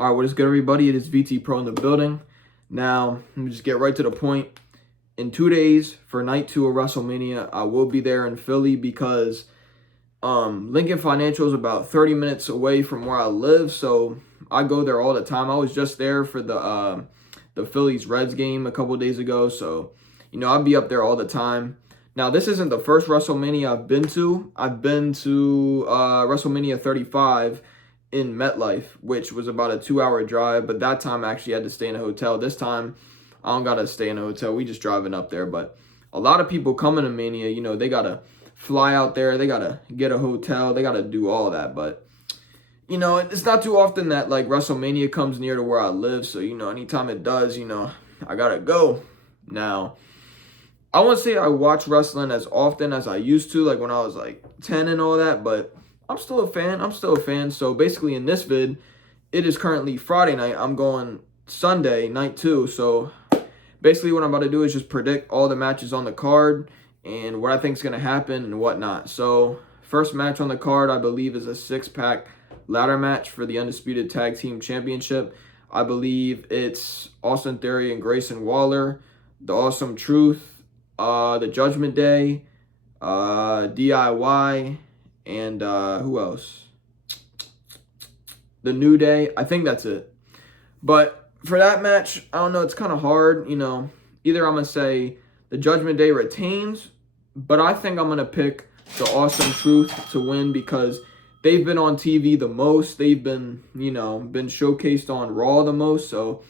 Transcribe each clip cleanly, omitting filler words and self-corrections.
All right, what is good, everybody? It is VT Pro in the building. Now, let me just get right to the point. In 2 days for night 2 of WrestleMania, I will be there in Philly because Lincoln Financial is about 30 minutes away from where I live, so I go there all the time. I was just there for the Phillies Reds game a couple days ago, so I'll be up there all the time. Now, this isn't the first WrestleMania I've been to. I've been to WrestleMania 35 in MetLife, which was about a 2-hour drive, but that time I actually had to stay in a hotel. This time, I don't gotta stay in a hotel. We just driving up there, but a lot of people coming to Mania, they gotta fly out there, they gotta get a hotel, they gotta do all that, but it's not too often that like WrestleMania comes near to where I live, so anytime it does, I gotta go. Now, I won't say I watch wrestling as often as I used to, like when I was like 10 and all that, but I'm still a fan. So basically in this vid, it is currently Friday night. I'm going Sunday, night 2. So basically what I'm about to do is just predict all the matches on the card and what I think is going to happen and whatnot. So first match on the card, I believe, is a 6-pack ladder match for the Undisputed Tag Team Championship. I believe it's Austin Theory and Grayson Waller, The Awesome Truth, the Judgment Day, DIY, and who else? The New Day. I think that's it. But for that match, I don't know. It's kind of hard. Either I'm going to say the Judgment Day retains, but I think I'm going to pick the Awesome Truth to win because they've been on TV the most. They've been, been showcased on Raw the most. So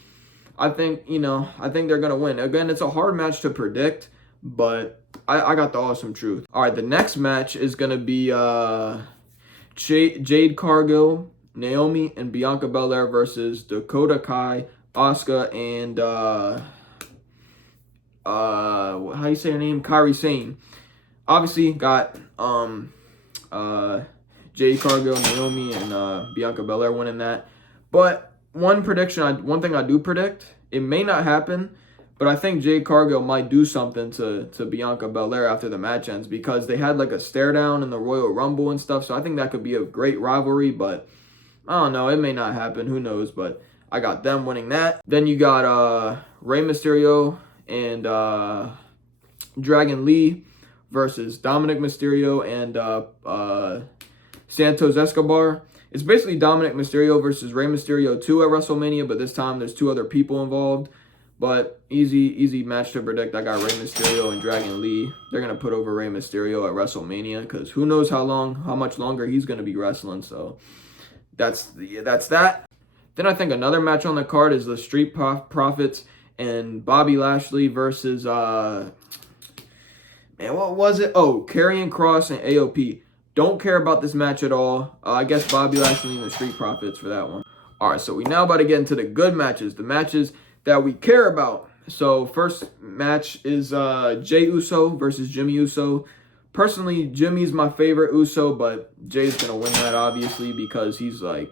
I think, I think they're going to win. Again, it's a hard match to predict, but I got the Awesome Truth. All right, the next match is going to be Jade Cargill, Naomi, and Bianca Belair versus Dakota Kai, Asuka, and how you say her name? Kairi Sane. Obviously got Jade Cargill, Naomi, and Bianca Belair winning that. But one thing I do predict, it may not happen, but I think Jade Cargill might do something to Bianca Belair after the match ends because they had like a stare down in the Royal Rumble and stuff. So I think that could be a great rivalry, but I don't know. It may not happen. Who knows? But I got them winning that. Then you got Rey Mysterio and Dragon Lee versus Dominic Mysterio and Santos Escobar. It's basically Dominic Mysterio versus Rey Mysterio 2 at WrestleMania, but this time there's 2 other people involved. But easy match to predict. I got Rey Mysterio and Dragon Lee. They're going to put over Rey Mysterio at WrestleMania because who knows how much longer he's going to be wrestling. So that's that. Then I think another match on the card is the Street Profits and Bobby Lashley versus, what was it? Oh, Karrion Kross and AOP. Don't care about this match at all. I guess Bobby Lashley and the Street Profits for that one. All right, so we now about to get into the good matches. The matches that we care about. So first match is Jey Uso versus Jimmy Uso. Personally, Jimmy's my favorite Uso, but Jay's gonna win that obviously because he's like,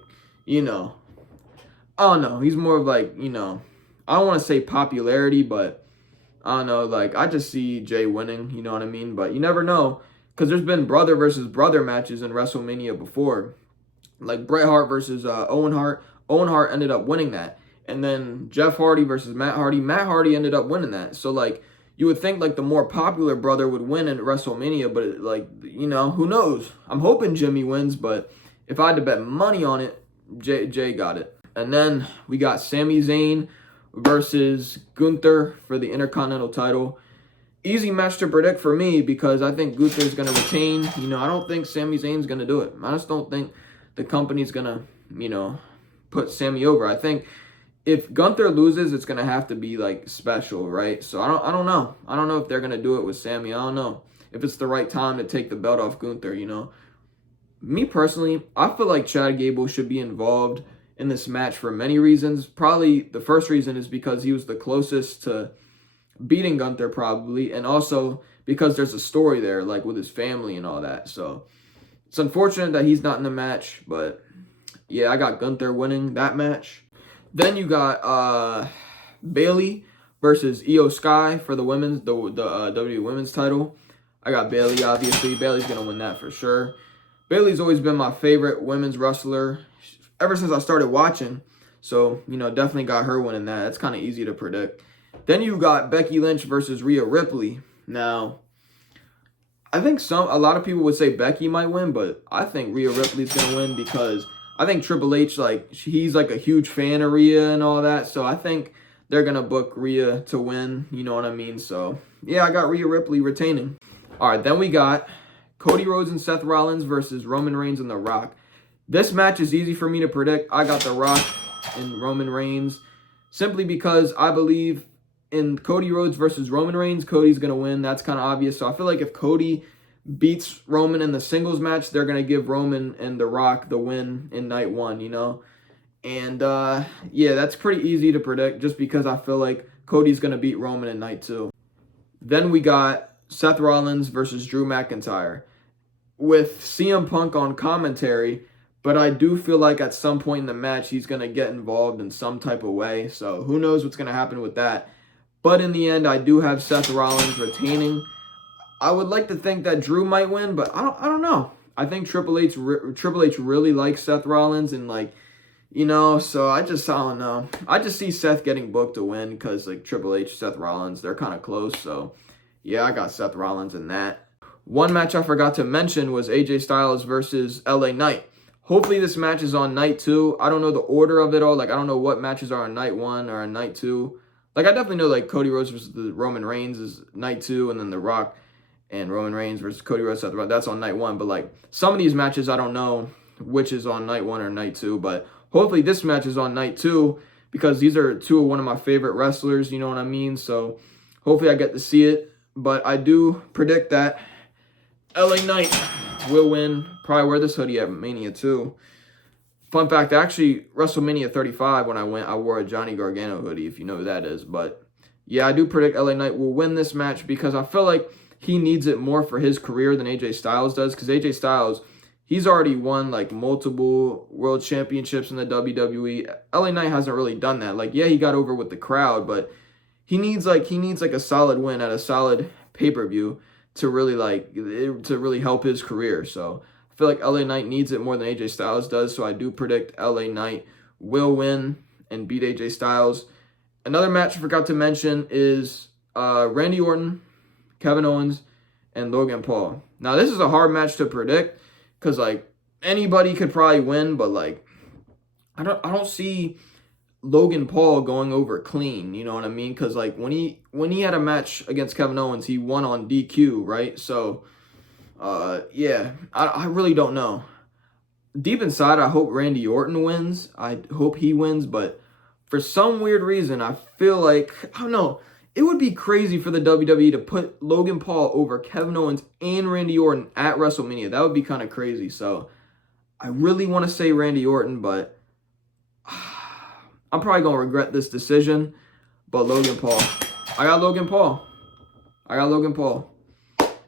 I don't know. He's more of like, I don't want to say popularity, but I don't know. Like I just see Jay winning. You know what I mean? But you never know because there's been brother versus brother matches in WrestleMania before, like Bret Hart versus Owen Hart. Owen Hart ended up winning that. And then Jeff Hardy versus Matt Hardy. Matt Hardy ended up winning that. So, like, you would think, like, the more popular brother would win in WrestleMania. But, who knows? I'm hoping Jimmy wins. But if I had to bet money on it, Jay got it. And then we got Sami Zayn versus Gunther for the Intercontinental title. Easy match to predict for me because I think Gunther's going to retain. I don't think Sami Zayn's going to do it. I just don't think the company's going to, put Sami over. I think if Gunther loses, it's going to have to be, like, special, right? So, I don't know. I don't know if they're going to do it with Sami. I don't know if it's the right time to take the belt off Gunther, Me, personally, I feel like Chad Gable should be involved in this match for many reasons. Probably the first reason is because he was the closest to beating Gunther, probably. And also because there's a story there, like, with his family and all that. So, it's unfortunate that he's not in the match, but yeah, I got Gunther winning that match. Then you got Bayley versus Io Sky for the women's, the WWE Women's title. I got Bayley, obviously. Bayley's going to win that for sure. Bayley's always been my favorite women's wrestler ever since I started watching. So, you know, definitely got her winning that. That's kind of easy to predict. Then you got Becky Lynch versus Rhea Ripley. Now, I think a lot of people would say Becky might win, but I think Rhea Ripley's gonna win because I think Triple H, like, he's like a huge fan of Rhea and all that. So I think they're gonna book Rhea to win. You know what I mean? So yeah, I got Rhea Ripley retaining. All right, then we got Cody Rhodes and Seth Rollins versus Roman Reigns and The Rock. This match is easy for me to predict. I got The Rock and Roman Reigns simply because I believe in Cody Rhodes versus Roman Reigns, Cody's going to win. That's kind of obvious. So I feel like if Cody beats Roman in the singles match, they're going to give Roman and The Rock the win in night one, you know? And, yeah, that's pretty easy to predict just because I feel like Cody's going to beat Roman in night two. Then we got Seth Rollins versus Drew McIntyre with CM Punk on commentary, but I do feel like at some point in the match, he's going to get involved in some type of way. So who knows what's going to happen with that. But in the end, I do have Seth Rollins retaining. I would like to think that Drew might win, but I don't know. I think Triple H really likes Seth Rollins, and like, you know, so I don't know. I just see Seth getting booked to win because like Triple H, Seth Rollins, they're kind of close. So yeah, I got Seth Rollins in that. One match I forgot to mention was AJ Styles versus LA Knight. Hopefully this match is on night two. I don't know the order of it all. Like, I don't know what matches are on night one or on night two. Like, I definitely know, like, Cody Rhodes versus the Roman Reigns is night two, and then The Rock and Roman Reigns versus Cody Rhodes, that's on night one. But, like, some of these matches, I don't know which is on night one or night two. But hopefully this match is on night two because these are two of one of my favorite wrestlers, you know what I mean? So hopefully I get to see it. But I do predict that LA Knight will win. Probably wear this hoodie at Mania too. Fun fact, actually, WrestleMania 35, when I went, I wore a Johnny Gargano hoodie, if you know who that is. But, yeah, I do predict LA Knight will win this match because I feel like he needs it more for his career than AJ Styles does. Because AJ Styles, he's already won, like, multiple world championships in the WWE. LA Knight hasn't really done that. Like, yeah, he got over with the crowd, but he needs a solid win at a solid pay-per-view to really help his career. So I feel like LA Knight needs it more than AJ Styles does, so I do predict LA Knight will win and beat AJ Styles. Another match I forgot to mention is Randy Orton, Kevin Owens, and Logan Paul. Now, this is a hard match to predict because, like, anybody could probably win, but, like, I don't see Logan Paul going over clean, you know what I mean? Because, like, when he had a match against Kevin Owens, he won on DQ, right? So, yeah, I really don't know. Deep inside, I hope Randy Orton wins. I hope he wins, but for some weird reason, I feel like, I don't know, it would be crazy for the WWE to put Logan Paul over Kevin Owens and Randy Orton at WrestleMania. That would be kind of crazy. So, I really want to say Randy Orton, but I'm probably going to regret this decision. But Logan Paul. I got Logan Paul.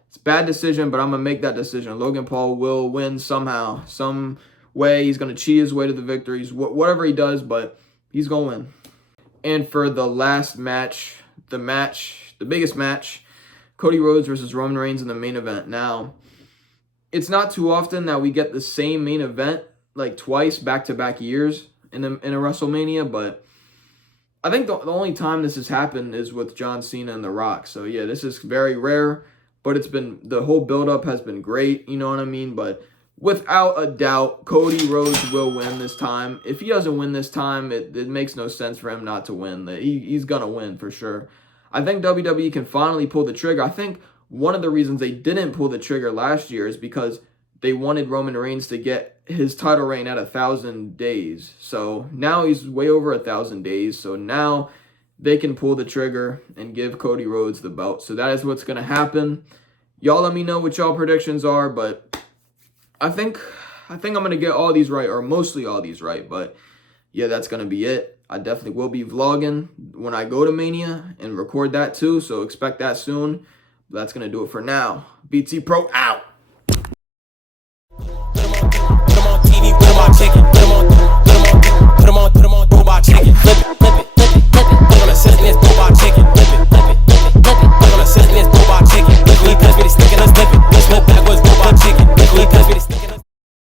It's a bad decision, but I'm going to make that decision. Logan Paul will win somehow, some way. He's going to cheat his way to the victories, whatever he does, but he's going to win. And for the last match, the biggest match, Cody Rhodes versus Roman Reigns in the main event. Now, it's not too often that we get the same main event, like twice, back-to-back years in a WrestleMania, but I think the only time this has happened is with John Cena and The Rock. So, yeah, this is very rare. But the whole build-up has been great, you know what I mean? But without a doubt, Cody Rhodes will win this time. If he doesn't win this time, it makes no sense for him not to win. He's going to win for sure. I think WWE can finally pull the trigger. I think one of the reasons they didn't pull the trigger last year is because they wanted Roman Reigns to get his title reign at 1,000 days. So now he's way over 1,000 days. So now they can pull the trigger and give Cody Rhodes the belt. So that is what's going to happen. Y'all let me know what y'all predictions are, but I think I'm going to get all these right, or mostly all these right. But yeah, that's going to be it. I definitely will be vlogging when I go to Mania and record that too, so expect that soon. But that's going to do it for now. BT Pro out.